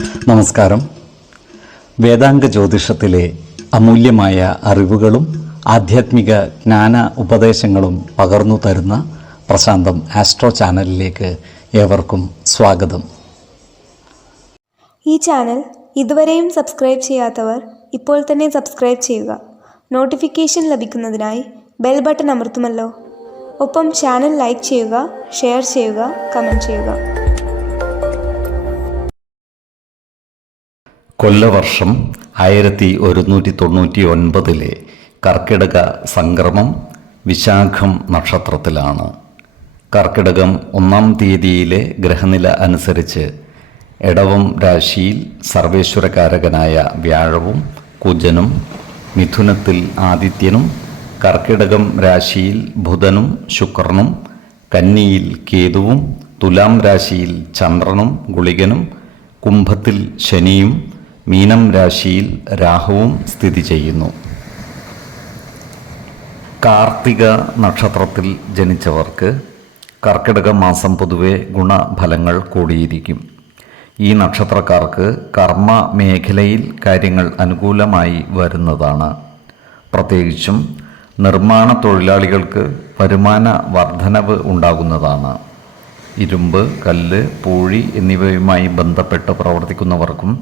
നമസ്കാരം. വേദാംഗ ജ്യോതിഷത്തിലെ അമൂല്യമായ അറിവുകളും ആധ്യാത്മിക ജ്ഞാന ഉപദേശങ്ങളും പകർന്നു തരുന്ന പ്രശാന്തം ആസ്ട്രോ ചാനലിലേക്ക് ഏവർക്കും സ്വാഗതം. ഈ ചാനൽ ഇതുവരെയും സബ്സ്ക്രൈബ് ചെയ്യാത്തവർ ഇപ്പോൾ തന്നെ സബ്സ്ക്രൈബ് ചെയ്യുക. നോട്ടിഫിക്കേഷൻ ലഭിക്കുന്നതിനായി ബെൽ ബട്ടൺ അമർത്തുമല്ലോ. ഒപ്പം ചാനൽ ലൈക്ക് ചെയ്യുക, ഷെയർ ചെയ്യുക, കമൻറ്റ് ചെയ്യുക. കൊല്ലവർഷം 1199 കർക്കിടക സംക്രമം വിശാഖം നക്ഷത്രത്തിലാണ്. കർക്കിടകം 1-ാം തീയതിയിലെ ഗ്രഹനില അനുസരിച്ച് എടവം രാശിയിൽ സർവേശ്വരകാരകനായ വ്യാഴവും കുജനും, മിഥുനത്തിൽ ആദിത്യനും, കർക്കിടകം രാശിയിൽ ബുധനും ശുക്രനും, കന്നിയിൽ കേതുവും, തുലാം രാശിയിൽ ചന്ദ്രനും ഗുളികനും, കുംഭത്തിൽ ശനിയും, മീനം രാശിയിൽ രാഹുവും സ്ഥിതി ചെയ്യുന്നു. കാർത്തിക നക്ഷത്രത്തിൽ ജനിച്ചവർക്ക് കർക്കിടക മാസം പൊതുവെ ഗുണഫലങ്ങൾ കൂടിയിരിക്കും. ഈ നക്ഷത്രക്കാർക്ക് കർമ്മ മേഖലയിൽ കാര്യങ്ങൾ അനുകൂലമായി വരുന്നതാണ്. പ്രത്യേകിച്ചും നിർമ്മാണ തൊഴിലാളികൾക്ക് വരുമാന വർധനവ് ഉണ്ടാകുന്നതാണ്. ഇരുമ്പ്, കല്ല്, പൂഴി എന്നിവയുമായി ബന്ധപ്പെട്ട് പ്രവർത്തിക്കുന്നവർക്കും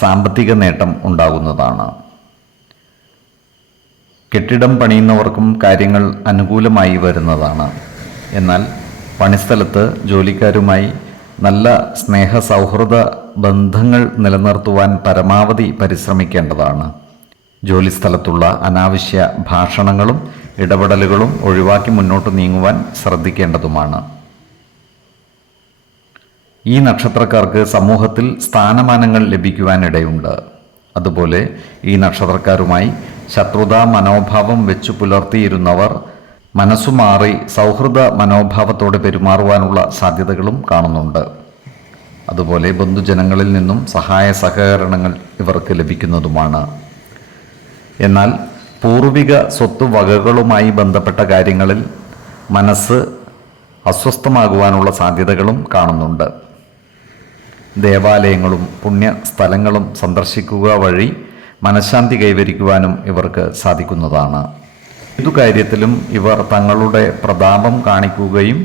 സാമ്പത്തിക നേട്ടം ഉണ്ടാകുന്നതാണ്. കെട്ടിടം പണിയുന്നവർക്കും കാര്യങ്ങൾ അനുകൂലമായി വരുന്നതാണ്. എന്നാൽ പണിസ്ഥലത്ത് ജോലിക്കാരുമായി നല്ല സ്നേഹ സൗഹൃദ ബന്ധങ്ങൾ നിലനിർത്തുവാൻ പരമാവധി പരിശ്രമിക്കേണ്ടതാണ്. ജോലിസ്ഥലത്തുള്ള അനാവശ്യ ഭാഷണങ്ങളും ഇടപെടലുകളും ഒഴിവാക്കി മുന്നോട്ട് നീങ്ങുവാൻ ശ്രദ്ധിക്കേണ്ടതുമാണ്. ഈ നക്ഷത്രക്കാർക്ക് സമൂഹത്തിൽ സ്ഥാനമാനങ്ങൾ ലഭിക്കുവാനിടയുണ്ട്. അതുപോലെ ഈ നക്ഷത്രക്കാരുമായി ശത്രുതാ മനോഭാവം വെച്ചു പുലർത്തിയിരുന്നവർ മനസ്സുമാറി സൗഹൃദ മനോഭാവത്തോടെ പെരുമാറുവാനുള്ള സാധ്യതകളും കാണുന്നുണ്ട്. അതുപോലെ ബന്ധുജനങ്ങളിൽ നിന്നും സഹായ സഹകരണങ്ങൾ ഇവർക്ക് ലഭിക്കുന്നതുമാണ്. എന്നാൽ പൂർവിക സ്വത്തുവകകളുമായി ബന്ധപ്പെട്ട കാര്യങ്ങളിൽ മനസ്സ് അസ്വസ്ഥമാകുവാനുള്ള സാധ്യതകളും കാണുന്നുണ്ട്. ദേവാലയങ്ങളും പുണ്യസ്ഥലങ്ങളും സന്ദർശിക്കുക വഴി മനഃശാന്തി കൈവരിക്കുവാനും ഇവർക്ക് സാധിക്കുന്നതാണ്. ഏതു കാര്യത്തിലും ഇവർ തങ്ങളുടെ പ്രതാപം കാണിക്കുകയും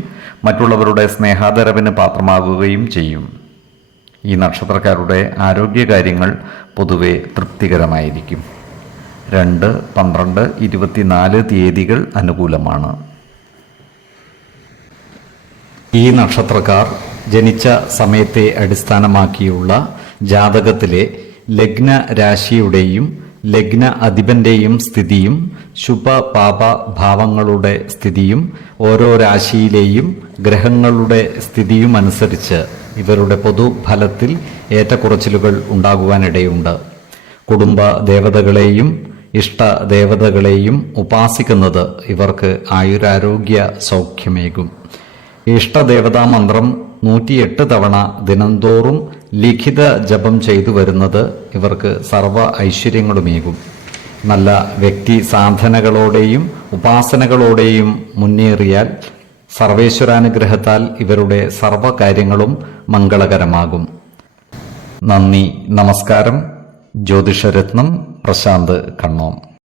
മറ്റുള്ളവരുടെ സ്നേഹാദരവിന് പാത്രമാകുകയും ചെയ്യും. ഈ നക്ഷത്രക്കാരുടെ ആരോഗ്യകാര്യങ്ങൾ പൊതുവെ തൃപ്തികരമായിരിക്കും. 2, 12, 24 തീയതികൾ അനുകൂലമാണ്. ഈ നക്ഷത്രക്കാർ ജനിച്ച സമയത്തെ അടിസ്ഥാനമാക്കിയുള്ള ജാതകത്തിലെ ലഗ്ന രാശിയുടെയും ലഗ്ന അധിപന്റെയും സ്ഥിതിയും ശുഭ പാപ ഭാവങ്ങളുടെ സ്ഥിതിയും ഓരോ രാശിയിലെയും ഗ്രഹങ്ങളുടെ സ്ഥിതിയും അനുസരിച്ച് ഇവരുടെ പൊതുഫലത്തിൽ ഏറ്റക്കുറച്ചിലുകൾ ഉണ്ടാകുവാനിടയുണ്ട്. കുടുംബ ദേവതകളെയും ഇഷ്ട ദേവതകളെയും ഉപാസിക്കുന്നത് ഇവർക്ക് ആയുരാരോഗ്യ സൗഖ്യമേകും. ഇഷ്ടദേവതാ മന്ത്രം 108 തവണ ദിനംതോറും ലിഖിത ജപം ചെയ്തു വരുന്നത് ഇവർക്ക് സർവ്വ ഐശ്വര്യങ്ങളുമേകും. നല്ല വ്യക്തി സാധനകളോടെയും ഉപാസനകളോടെയും മുന്നേറിയാൽ സർവേശ്വരാനുഗ്രഹത്താൽ ഇവരുടെ സർവ്വ കാര്യങ്ങളും മംഗളകരമാകും. നന്ദി, നമസ്കാരം. ജ്യോതിഷരത്നം പ്രശാന്ത് കണ്ണോം.